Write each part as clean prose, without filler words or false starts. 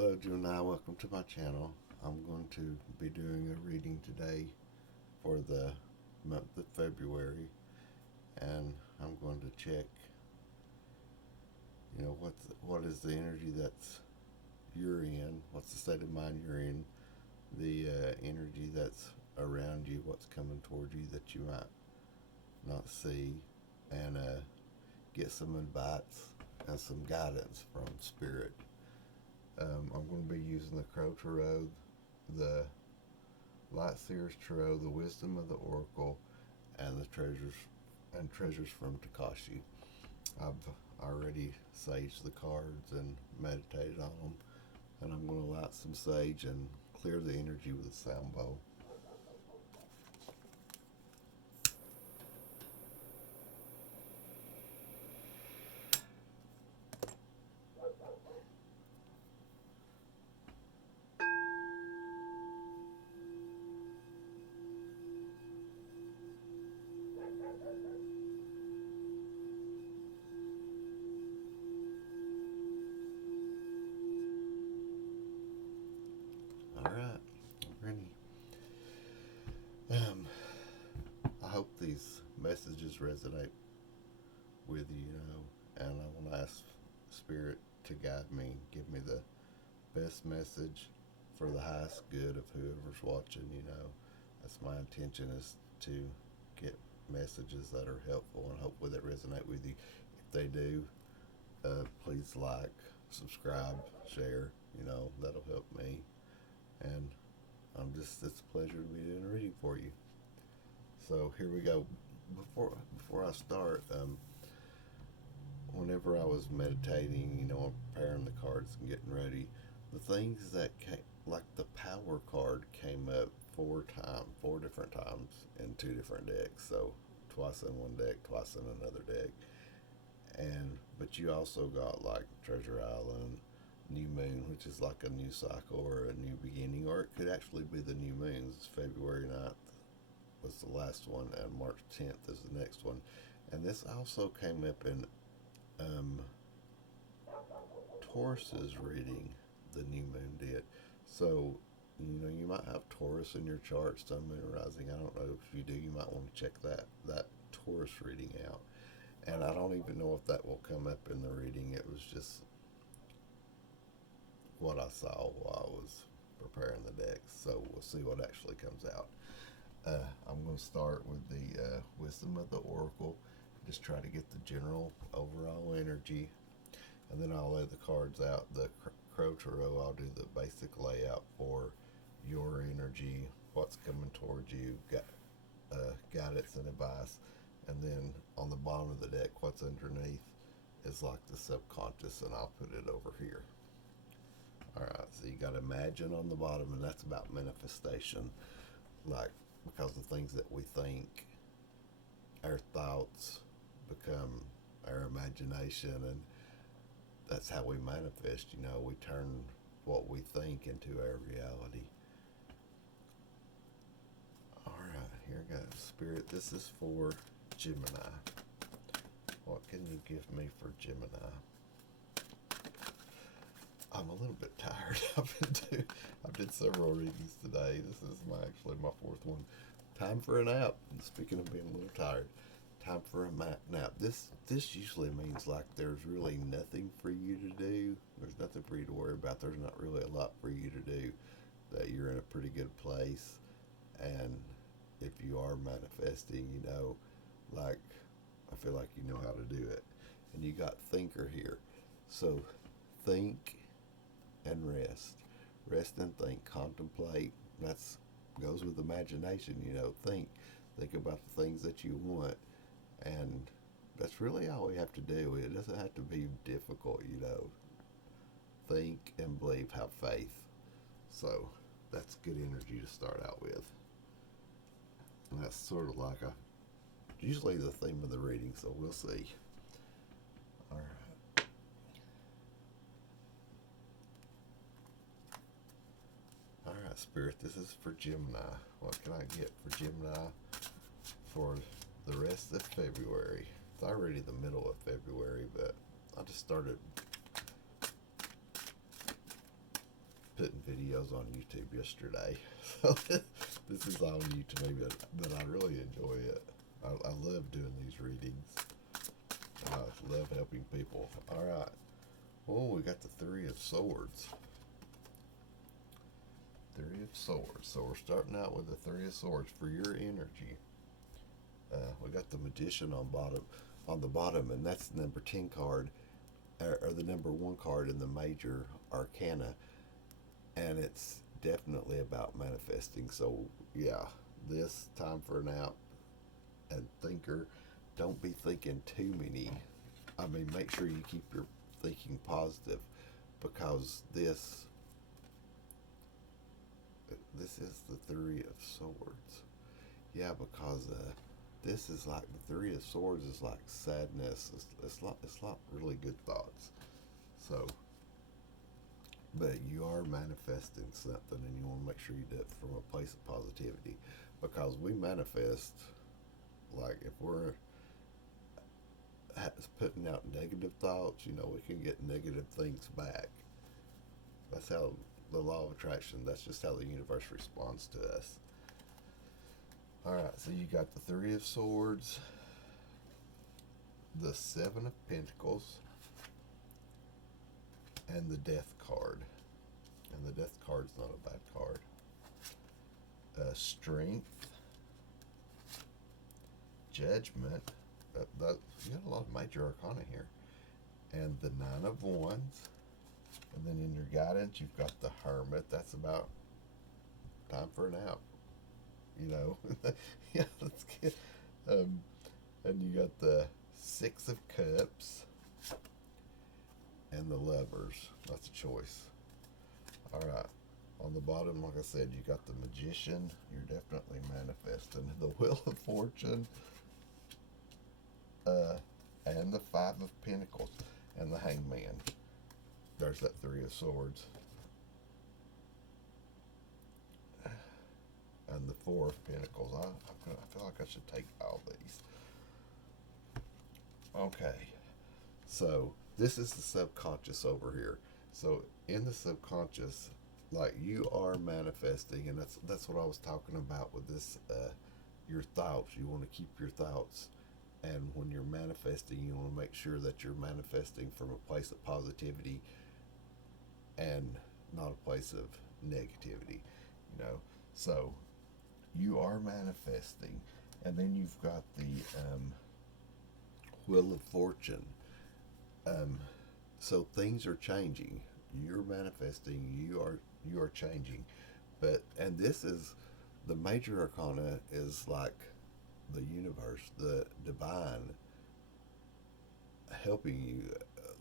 Hello, Gemini. Welcome to my channel. I'm going to be doing a reading today for the month of February, and I'm going to check, what is the energy that's you're in, what's the state of mind you're in, the energy that's around you, what's coming toward you that you might not see, and get some advice and some guidance from Spirit. I'm going to be using the Crow Tarot, the Light Seers Tarot, the Wisdom of the Oracle, and the Treasures from Takashi. I've already saged the cards and meditated on them, and I'm going to light some sage and clear the energy with a sound bowl. All right, I'm ready. I hope these messages resonate with you, and I want to ask Spirit to guide me, give me the best message for the highest good of whoever's watching. That's my intention, is to get messages that are helpful, and hopefully that resonate with you. If they do, please like, subscribe, share. That'll help me. And it's a pleasure to be doing a reading for you. So here we go. Before I start, whenever I was meditating, preparing the cards and getting ready, the things that came, like the Power card, came up four different times in two different decks. So twice in one deck, twice in another deck. But you also got like Treasure Island, New Moon, which is like a new cycle or a new beginning, or it could actually be the new moons. February 9th was the last one, and March 10th is the next one. And this also came up in Taurus's reading, the new moon did. So, you might have Taurus in your chart, Sun, Moon, Rising. I don't know if you do. You might want to check that Taurus reading out. And I don't even know if that will come up in the reading. It was just what I saw while I was preparing the decks. So we'll see what actually comes out. I'm going to start with the Wisdom of the Oracle. Just try to get the general overall energy, and then I'll lay the cards out. The Crow Tarot, I'll do the basic layout for your energy, what's coming towards you, guidance and advice. And then on the bottom of the deck, what's underneath is like the subconscious, and I'll put it over here. Alright, so you got Imagine on the bottom, and that's about manifestation. Because the things that we think, our thoughts become our imagination, and that's how we manifest. We turn what we think into our reality. Alright, here goes. Spirit, this is for Gemini. What can you give me for Gemini? I'm a little bit tired. I've did several readings today. This is actually my fourth one. Time for a nap. Speaking of being a little tired, time for a nap. This usually means like there's really nothing for you to do. There's nothing for you to worry about. There's not really a lot for you to do. That you're in a pretty good place, and if you are manifesting, like I feel like you know how to do it. And you got Thinker here, so think and rest. Rest and think, contemplate. That's goes with imagination. Think about the things that you want, and that's really all we have to do. It doesn't have to be difficult. Think and believe, have faith. So that's good energy to start out with, and that's sort of like usually the theme of the reading. So we'll see. All right. Alright, Spirit, this is for Gemini. What can I get for Gemini for the rest of February? It's already the middle of February, but I just started putting videos on YouTube yesterday. So this is all new to me, but I really enjoy it. I love doing these readings. I love helping people. All right. Oh, we got the Three of Swords. Three of Swords. So we're starting out with the Three of Swords for your energy. We got the Magician on the bottom, and that's the number 10 card, or the number 1 card in the major arcana, and it's definitely about manifesting. So yeah, this time for a nap. And thinker, don't be thinking too many. I mean, make sure you keep your thinking positive, because this is the Three of Swords. Yeah, because this is like the Three of Swords is like sadness. It's not really good thoughts. So, but you are manifesting something, and you want to make sure you do it from a place of positivity, because we manifest. Like if we're putting out negative thoughts, we can get negative things back. That's how the law of attraction. That's just how the universe responds to us. All right, so you got the Three of Swords, the Seven of Pentacles, and the Death card. And the Death card's not a bad card. Strength, Judgment. You got a lot of major arcana here. And the Nine of Wands. And then in your guidance, you've got the Hermit. That's about time for a nap. Yeah, that's good. And you got the Six of Cups and the Lovers. That's a choice. All right. On the bottom, like I said, you got the Magician. You're definitely manifesting. The Wheel of Fortune. And the Five of Pentacles. And the Hangman. There's that Three of Swords. And the Four of Pentacles. I feel like I should take all these. Okay. So, this is the subconscious over here. So, in the subconscious, like you are manifesting, and that's what I was talking about with this, your thoughts. You want to keep your thoughts. And when you're manifesting, you want to make sure that you're manifesting from a place of positivity and not a place of negativity, So, you are manifesting. And then you've got the Wheel of Fortune. So things are changing. You're manifesting. You are changing. And this is the major arcana is like the universe, the divine helping you.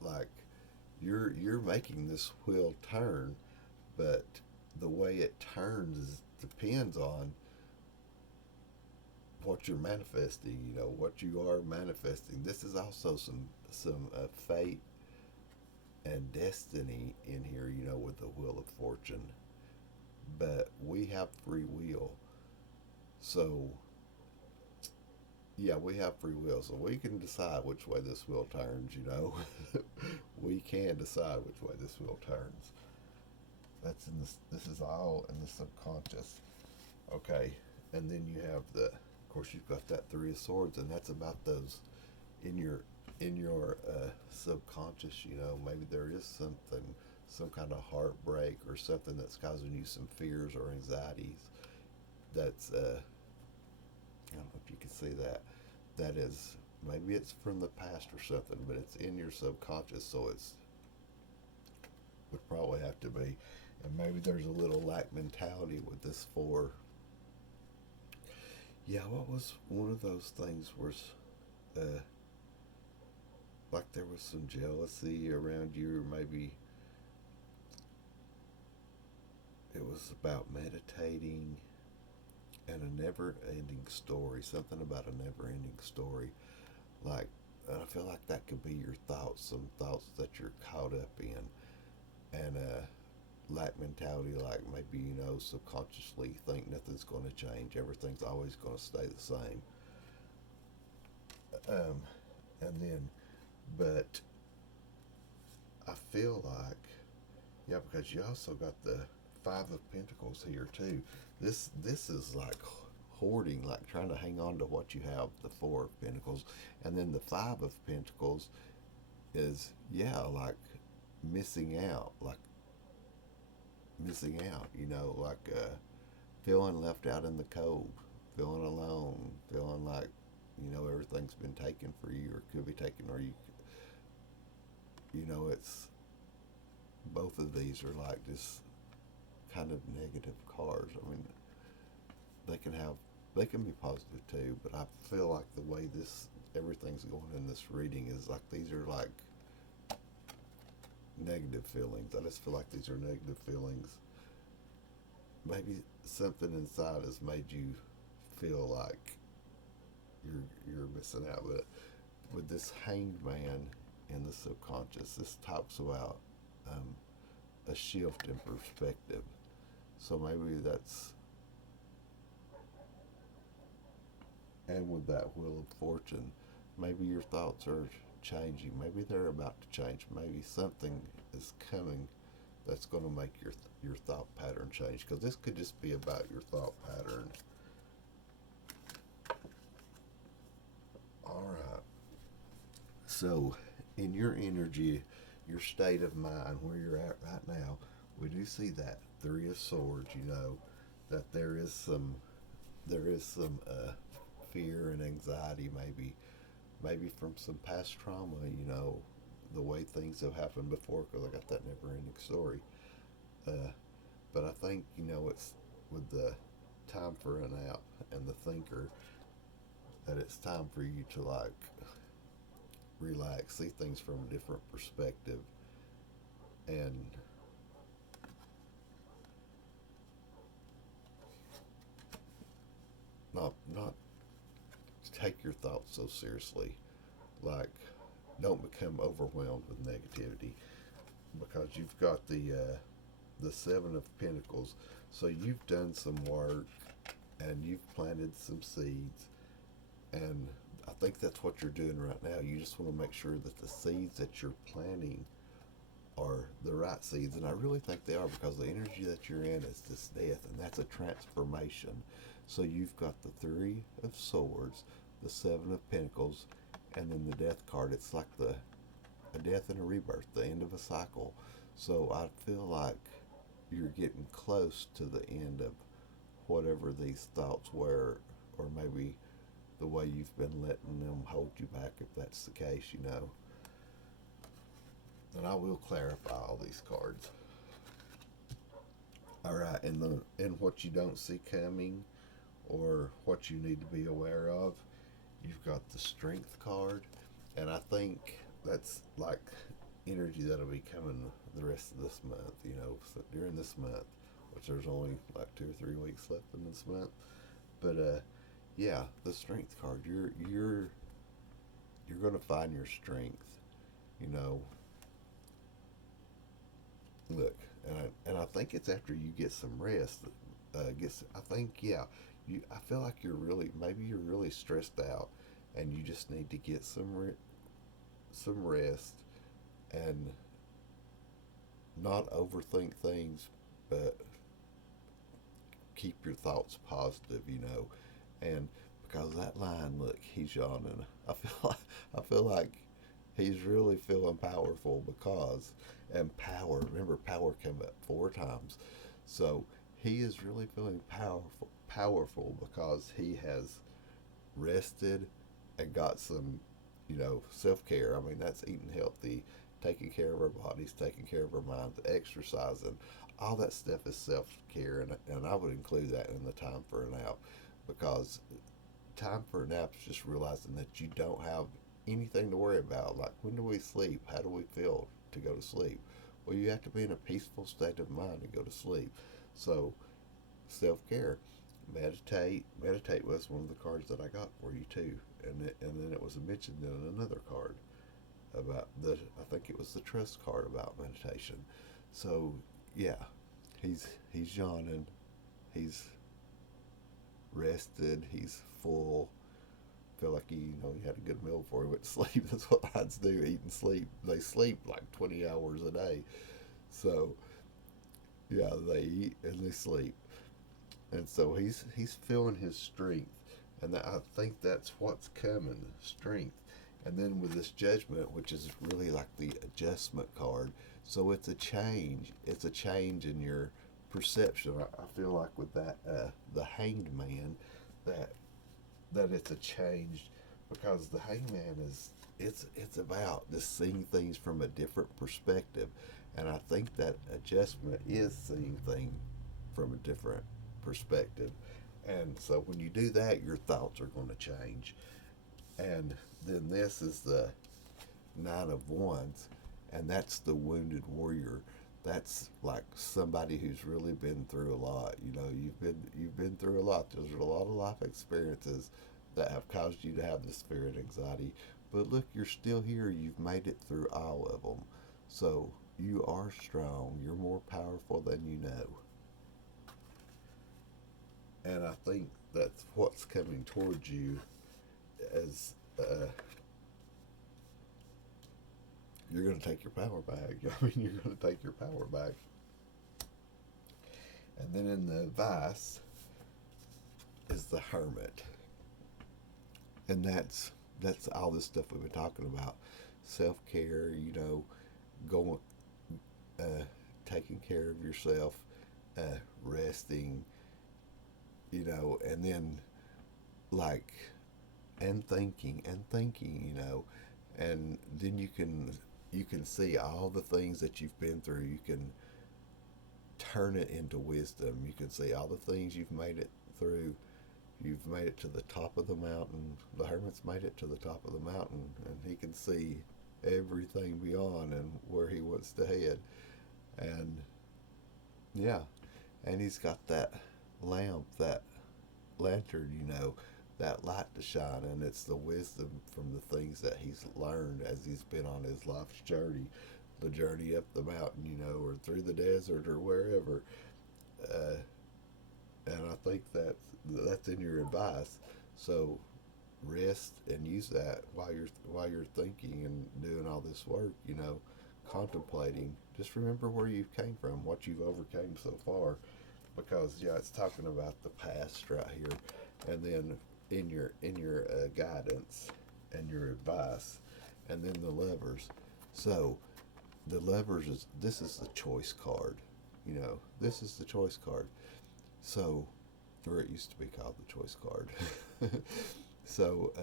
Like you're making this wheel turn, but the way it turns depends on what you're manifesting. What you are manifesting. This is also some fate and destiny in here. With the Wheel of Fortune, but we have free will. So yeah, we have free will, so we can decide which way this wheel turns. We can decide which way this wheel turns. That's in this. This is all in the subconscious. Okay, and then you have of course, you've got that Three of Swords, and that's about those in your subconscious. Maybe there is some kind of heartbreak or something that's causing you some fears or anxieties. That's I don't know if you can see that. That is, maybe it's from the past or something, but it's in your subconscious, so would probably have to be. And maybe there's a little lack mentality with this four. Yeah, what was one of those things was, like there was some jealousy around you, or maybe it was about meditating and a never-ending story. Something about a never-ending story. Like, I feel like that could be your thoughts, some thoughts that you're caught up in. And lack mentality, like maybe, subconsciously think nothing's going to change. Everything's always going to stay the same. And then, but I feel like, yeah, because you also got the Five of Pentacles here too. This is like hoarding, like trying to hang on to what you have. The Four of Pentacles, and then the Five of Pentacles is, yeah, like missing out, like missing out. Like feeling left out in the cold, feeling alone, feeling like everything's been taken for you or could be taken, or it's both of these are like just kind of negative cards. I mean, they can be positive too, but I feel like the way this everything's going in this reading is like these are like negative feelings. I just feel like these are negative feelings. Maybe something inside has made you feel like you're missing out. But with this Hanged Man in the subconscious, this talks about a shift in perspective. So maybe that's, and with that Wheel of Fortune, maybe your thoughts are changing. Maybe they're about to change. Maybe something is coming that's going to make your thought pattern change. Because this could just be about your thought pattern. All right. So, in your energy, your state of mind, where you're at right now, we do see that Three of Swords. That there is some fear and anxiety, maybe from some past trauma. The way things have happened before, because I got that never-ending story. But I think it's with the Time for a Nap and the Thinker, that it's time for you to like relax, see things from a different perspective, and not take your thoughts so seriously. Like, don't become overwhelmed with negativity, because you've got the Seven of Pentacles. So you've done some work and you've planted some seeds, and I think that's what you're doing right now. You just want to make sure that the seeds that you're planting are the right seeds, and I really think they are, because the energy that you're in is this death, and that's a transformation. So you've got the Three of Swords, the Seven of Pentacles, and then the Death card. It's like a death and a rebirth, the end of a cycle. So I feel like you're getting close to the end of whatever these thoughts were, or maybe the way you've been letting them hold you back, if that's the case. And I will clarify all these cards. All right, and what you don't see coming, or what you need to be aware of, you've got the Strength card, and I think that's like energy that'll be coming the rest of this month. So during this month, which there's only like 2 or 3 weeks left in this month, but yeah, the Strength card, you're gonna find your strength. You know, Look, and I think it's after you get some rest. I think, yeah, I feel like maybe you're really stressed out, and you just need to get some rest, and not overthink things, but keep your thoughts positive. And because that line, look, he's yawning. I feel like he's really feeling powerful, because, and power, remember, power came up 4 times. So he is really feeling powerful because he has rested and got some, self-care. I mean, that's eating healthy, taking care of our bodies, taking care of our minds, exercising. All that stuff is self-care, and I would include that in the time for a nap, because time for a nap is just realizing that you don't have anything to worry about. Like, when do we sleep? How do we feel to go to sleep? Well, you have to be in a peaceful state of mind to go to sleep. So, self-care, meditate was one of the cards that I got for you too, and then it was mentioned in another card about I think it was the Trust card about meditation. So yeah, he's yawning, he's rested, he's full. Feel like he had a good meal before he went to sleep. That's what lions do, eat and sleep. They sleep like 20 hours a day. So Yeah, they eat and they sleep, and so he's feeling his strength, and I think that's what's coming, strength. And then with this judgment, which is really like the adjustment card, so it's a change in your perception. I feel like with that the hanged man, that it's a change, because the hangman is, it's about just seeing things from a different perspective, and I think that adjustment is seeing things from a different perspective. And so when you do that, your thoughts are going to change. And then this is the Nine of Wands, and that's the wounded warrior. That's like somebody who's really been through a lot. You know, you've been through a lot. There's a lot of life experiences that have caused you to have this fear and anxiety. But look, you're still here. You've made it through all of them. So you are strong. You're more powerful than you know. And I think that's what's coming towards you as you're going to take your power back. I mean, you're going to take your power back. And then in the vice is the hermit, and that's all this stuff we've been talking about: self care. You know, going, uh, taking care of yourself, resting. You know, and then like and thinking. You know, and then you can see all the things that you've been through. You can turn it into wisdom. You can see all the things you've made it through. You've made it to the top of the mountain. The hermit's made it to the top of the mountain, and he can see everything beyond and where he wants to head. And yeah, and he's got that lamp, that lantern, you know, that light to shine, and it's the wisdom from the things that he's learned as he's been on his life's journey, the journey up the mountain, you know, or through the desert or wherever. Uh, and I think that's in your advice. So rest and use that while you're thinking and doing all this work. You know, contemplating. Just remember where you came from, what you've overcame so far, because yeah, it's talking about the past right here, and then in your guidance and your advice, and then the levers. So the levers is this is the choice card. You know, this is the choice card. So, or it used to be called the choice card. So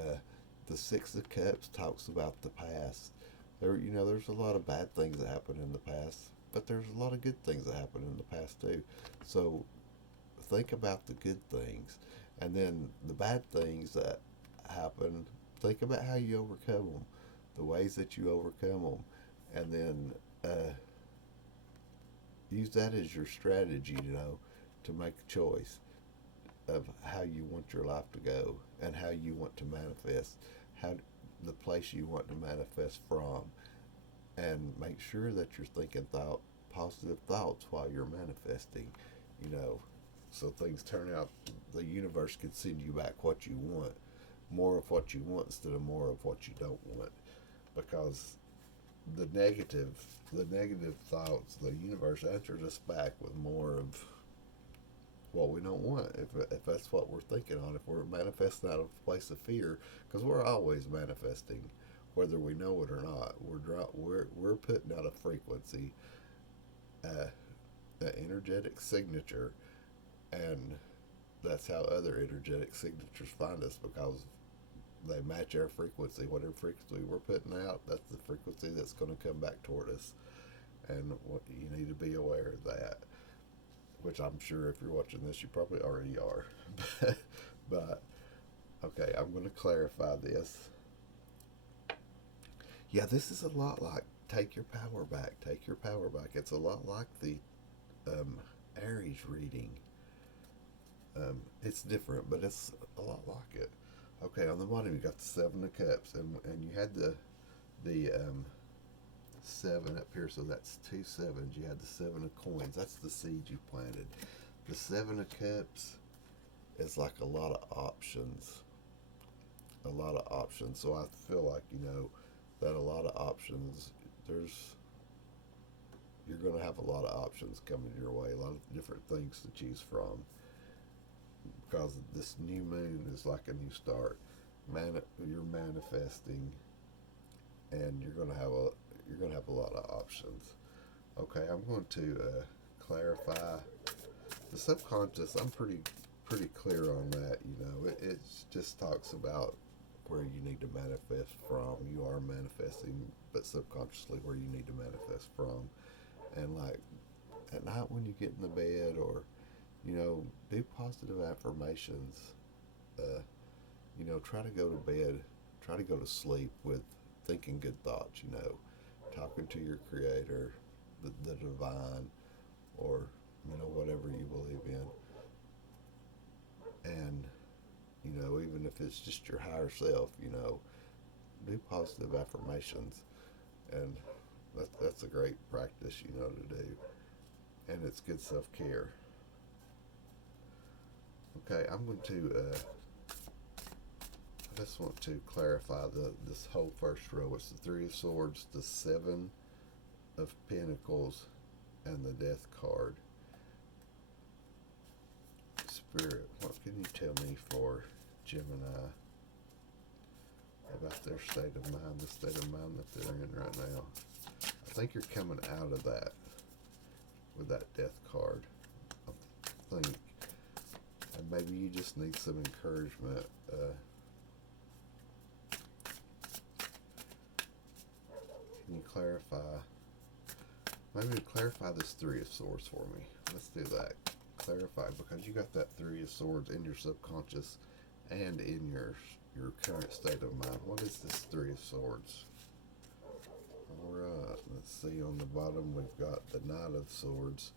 the Six of Cups talks about the past. You know, there's a lot of bad things that happen in the past, but there's a lot of good things that happen in the past too. So think about the good things, and then the bad things that happen. Think about how you overcome them, the ways that you overcome them, and then use that as your strategy. You know, to make a choice of how you want your life to go and how you want to manifest, how the place you want to manifest from, and make sure that you're thinking positive thoughts while you're manifesting. You know, so things turn out. The universe can send you back what you want, more of what you want instead of more of what you don't want, because the negative the negative thoughts, the universe answers us back with more of what we don't want. If that's what we're thinking on, if we're manifesting out of a place of fear, because we're always manifesting, whether we know it or not. We're putting out a frequency, uh, an energetic signature, and that's how other energetic signatures find us, because they match our frequency. Whatever frequency we're putting out, that's the frequency that's going to come back toward us. And what you need to be aware of that, which I'm sure if you're watching this, you probably already are. But okay, I'm going to clarify this. Yeah, this is a lot like take your power back. Take your power back. It's a lot like the um, Aries reading. It's different, but it's a lot like it. Okay, on the bottom you got the Seven of Cups, and you had the seven up here, so that's two sevens. You had the Seven of Coins. That's the seed you planted. The Seven of Cups is like a lot of options. A lot of options. So I feel like, that a lot of options, there's you're going to have a lot of options coming your way, a lot of different things to choose from, because this new moon is like a new start. You're manifesting, and you're going to have a lot of options. Okay, I'm going to clarify the subconscious. I'm pretty clear on that. It just talks about where you need to manifest from. You are manifesting, but subconsciously where you need to manifest from. And like at night when you get in the bed, or do positive affirmations. Try to go to bed, try to go to sleep with thinking good thoughts. Talking to your creator, the divine, or whatever you believe in. And even if it's just your higher self, do positive affirmations. And that's a great practice, to do. And it's good self-care. Okay, I'm going to I just want to clarify this whole first row. It's the Three of Swords, the Seven of Pentacles, and the Death card. Spirit, what can you tell me for Gemini about their state of mind, the state of mind that they're in right now? I think you're coming out of that with that Death card. I think, and maybe you just need some encouragement. Can you clarify this Three of Swords for me? Let's do that. Clarify, because you got that Three of Swords in your subconscious and in your current state of mind. What is this Three of Swords? Alright, let's see. On the bottom we've got the Knight of Swords.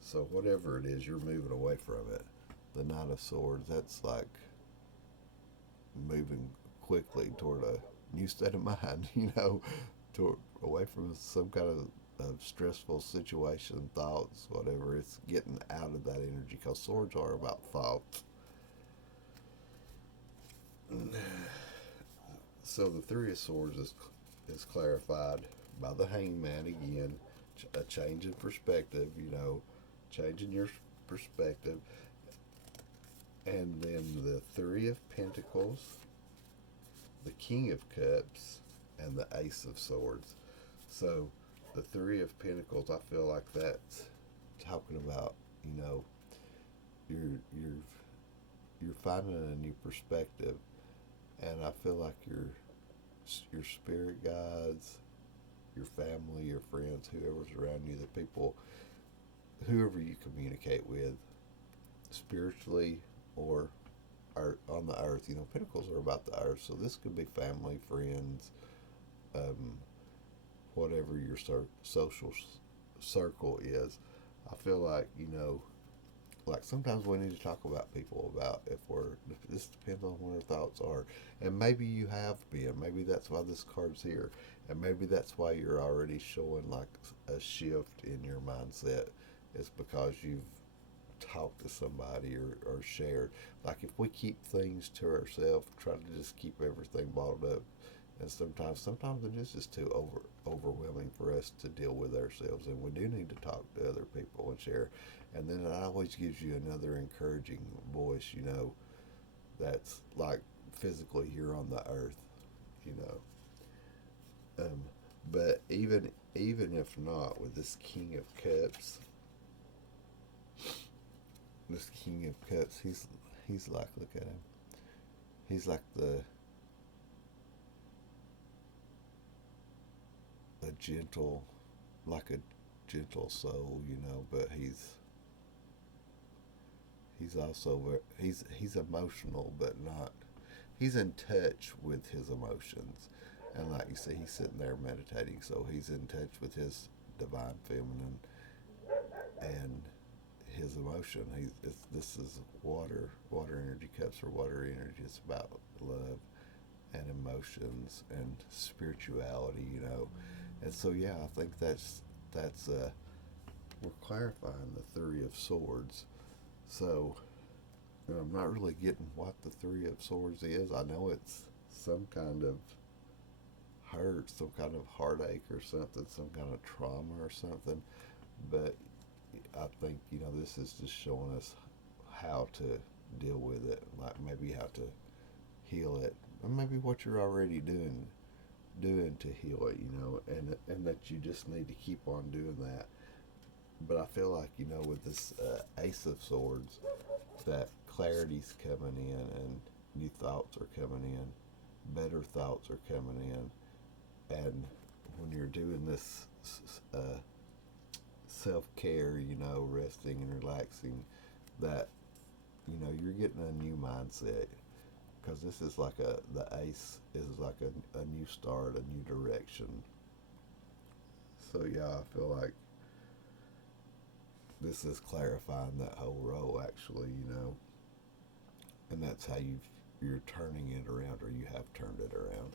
So whatever it is, you're moving away from it. The Knight of Swords, that's like moving quickly toward a new state of mind, away from some kind of stressful situation, thoughts, whatever. It's getting out of that energy, because swords are about thought. So the Three of Swords is clarified by the Hangman again. A change in perspective, changing your perspective. And then the Three of Pentacles, the King of Cups, and the Ace of Swords. So the Three of Pentacles, I feel like that's talking about, you're finding a new perspective, and I feel like your spirit guides, your family, your friends, whoever's around you, the people, whoever you communicate with, spiritually or on the earth. Pentacles are about the earth, so this could be family, friends, whatever your social circle is. I feel like, like sometimes we need to talk about people, about this depends on what our thoughts are. And maybe you have been, maybe that's why this card's here, and maybe that's why you're already showing like a shift in your mindset. It's because you've talked to somebody or shared. Like if we keep things to ourselves, try to just keep everything bottled up, and sometimes it is just too overwhelming for us to deal with ourselves, and we do need to talk to other people and share. And then it always gives you another encouraging voice, that's like physically here on the earth, you know. But even if not, with this King of Cups, he's like, look at him. He's like a gentle soul, but he's also he's emotional, but not. He's in touch with his emotions, and like you see, he's sitting there meditating, so he's in touch with his divine feminine and his emotion. This is water energy. Cups are water energy. It's about love and emotions and spirituality, And so yeah, I think that's we're clarifying the Three of Swords. So I'm not really getting what the Three of Swords is. I know it's some kind of hurt, some kind of heartache or something, some kind of trauma or something. but I think, this is just showing us how to deal with it, like maybe how to heal it, or maybe what you're already doing to heal it, and that you just need to keep on doing that. But I feel like, with this Ace of Swords, that clarity's coming in and new thoughts are coming in, better thoughts are coming in, and when you're doing this self care, resting and relaxing, that you're getting a new mindset, because this is like the ace is like a new start, a new direction. So yeah, I feel like this is clarifying that whole role actually, and that's how you're turning it around, or you have turned it around.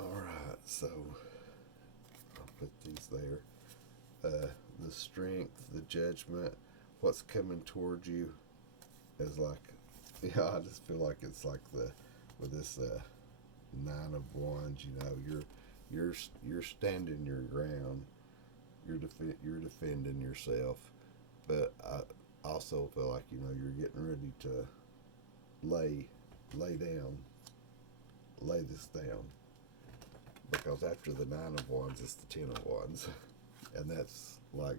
All right, so I'll put these there. The strength, the judgment, what's coming towards you is like, yeah, I just feel like it's like with this nine of wands. You're standing your ground. You're defending yourself, but I also feel like you're getting ready to lay lay down, lay this down, because after the nine of wands, it's the 10 of wands, and that's like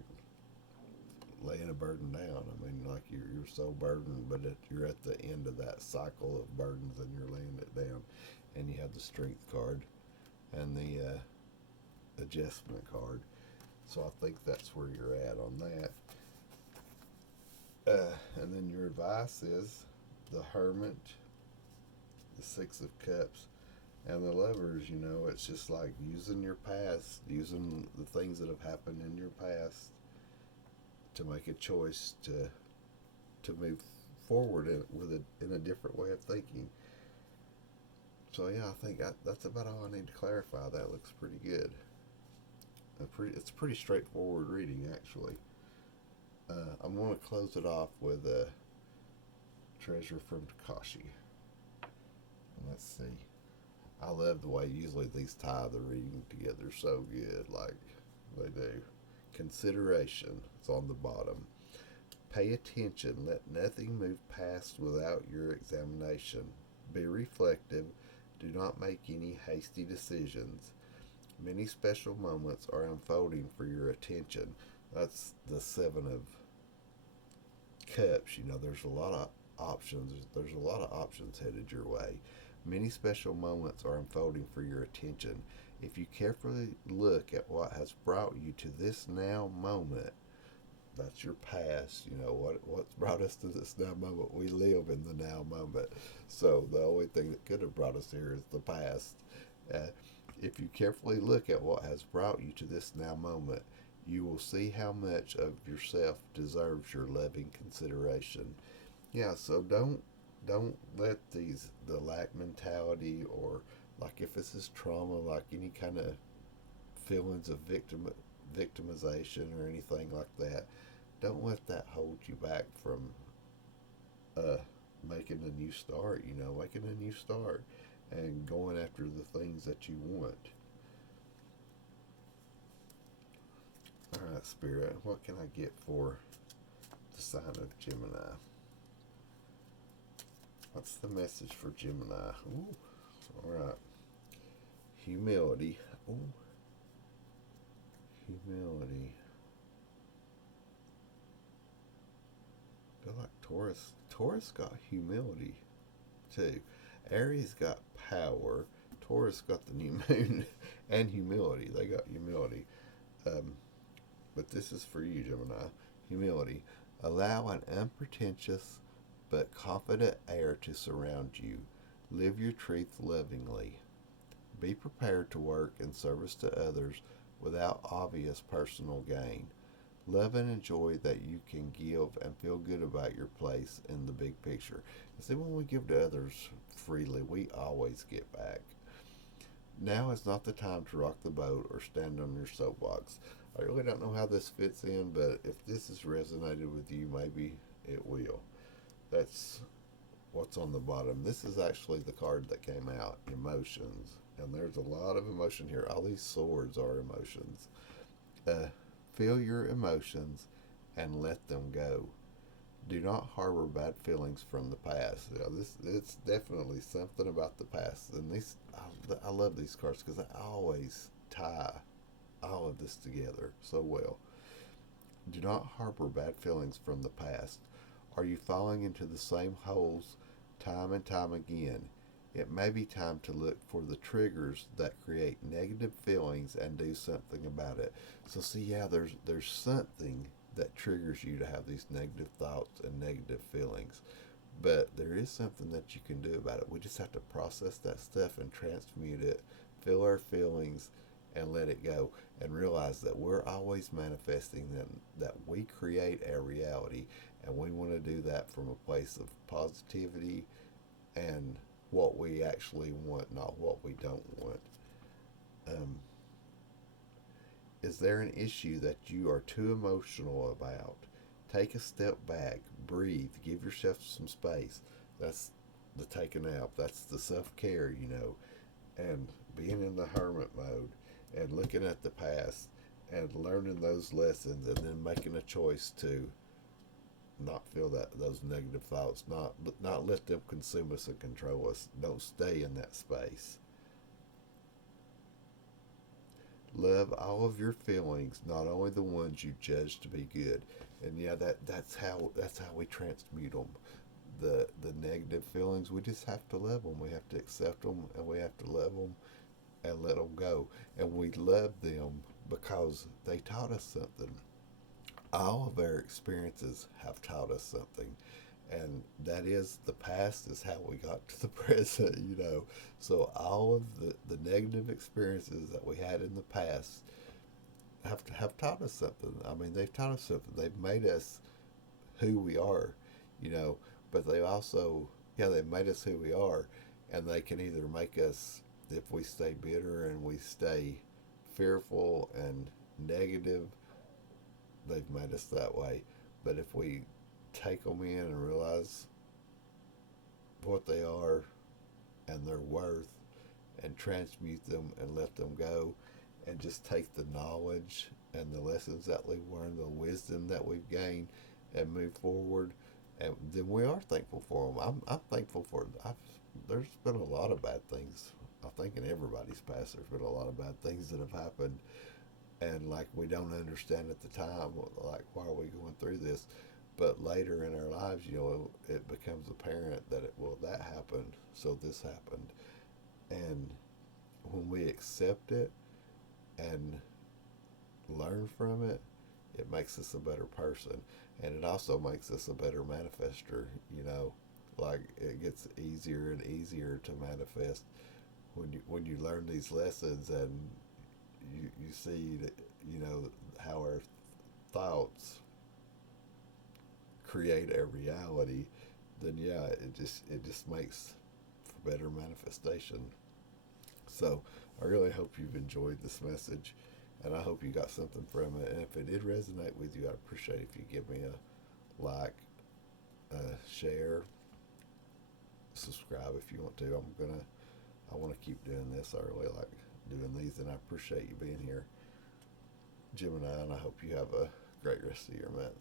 laying a burden down. I mean, like you're so burdened, but you're at the end of that cycle of burdens, and you're laying it down. And you have the strength card and the adjustment card. So I think that's where you're at on that. And then your advice is the Hermit, the Six of Cups, and the Lovers. It's just like using your past, using the things that have happened in your past to make a choice to move forward in a different way of thinking. So yeah, I think that's about all I need to clarify. That looks pretty good. It's a pretty straightforward reading, actually. I'm going to close it off with a treasure from Takashi. Let's see. I love the way usually these tie the reading together so good, like they do. Consideration. It's on the bottom. Pay attention. Let nothing move past without your examination. Be reflective. Do not make any hasty decisions. Many special moments are unfolding for your attention. That's the Seven of Cups. There's a lot of options. There's a lot of options headed your way. Many special moments are unfolding for your attention. If you carefully look at what has brought you to this now moment, that's your past. What's brought us to this now moment. We live in the now moment. So the only thing that could have brought us here is the past. If you carefully look at what has brought you to this now moment, you will see how much of yourself deserves your loving consideration. Yeah, so don't let the lack mentality, or like if this is trauma, like any kind of feelings of victimization or anything like that, don't let that hold you back from making a new start. Making a new start and going after the things that you want. All right, Spirit, what can I get for the sign of Gemini? What's the message for Gemini? Ooh, all right. Humility. Ooh. Humility. I feel like Taurus got humility too. Aries got power. Taurus got the new moon and humility. They got humility. But this is for you, Gemini. Humility. Allow an unpretentious but confident air to surround you. Live your truth lovingly. Be prepared to work in service to others without obvious personal gain. Love and enjoy that you can give and feel good about your place in the big picture. And see, when we give to others freely, we always get back. Now is not the time to rock the boat or stand on your soapbox. I really don't know how this fits in, but if this has resonated with you, maybe it will. That's what's on the bottom. This is actually the card that came out, emotions, And there's a lot of emotion here. All these swords are emotions. Uh, Feel your emotions and let them go. Do not harbor bad feelings from the past. You know, this it's definitely something about the past, and these I love these cards because they always tie all of this together so well. Do not harbor bad feelings from the past. Are you falling into the same holes time and time again? It may be time to look for the triggers that create negative feelings and do something about it. So see, yeah, there's something that triggers you to have these negative thoughts and negative feelings. But there is something that you can do about it. We just have to process that stuff and transmute it, feel our feelings, and let it go. And realize that we're always manifesting that we create our reality. And we want to do that from a place of positivity and what we actually want, not what we don't want. Um, is there an issue that you are too emotional about? Take a step back, breathe, give yourself some space. That's the taking out. That's the self care, and being in the hermit mode and looking at the past and learning those lessons and then making a choice to not feel those negative thoughts, not let them consume us and control us. Don't stay in that space. Love all of your feelings, not only the ones you judge to be good. And yeah, that's how we transmute them. The negative feelings, we just have to love them. We have to accept them, and we have to love them and let them go. And we love them because they taught us something. All of our experiences have taught us something, and that is the past is how we got to the present. So all of the negative experiences that we had in the past have taught us something. I mean, they've taught us something. They've made us who we are, you know but they also, yeah, they've made us who we are. And they can either make us, if we stay bitter and we stay fearful and negative, they've made us that way. But if we take them in and realize what they are and their worth and transmute them and let them go and just take the knowledge and the lessons that we've learned, the wisdom that we've gained, and move forward, and then we are thankful for them. I'm thankful for it. There's been a lot of bad things. I think in everybody's past there's been a lot of bad things that have happened, and like we don't understand at the time, like why are we going through this? But later in our lives, it becomes apparent that that happened, so this happened, and when we accept it and learn from it, it makes us a better person, and it also makes us a better manifester. Like it gets easier and easier to manifest when you learn these lessons, and you see that how our thoughts create a reality. Then yeah, it just makes for better manifestation. So I really hope you've enjoyed this message, and I hope you got something from it. And if it did resonate with you, I'd appreciate if you give me a like, share, subscribe if you want to. I want to keep doing this. I really like doing these, and I appreciate you being here, Gemini, and I hope you have a great rest of your month.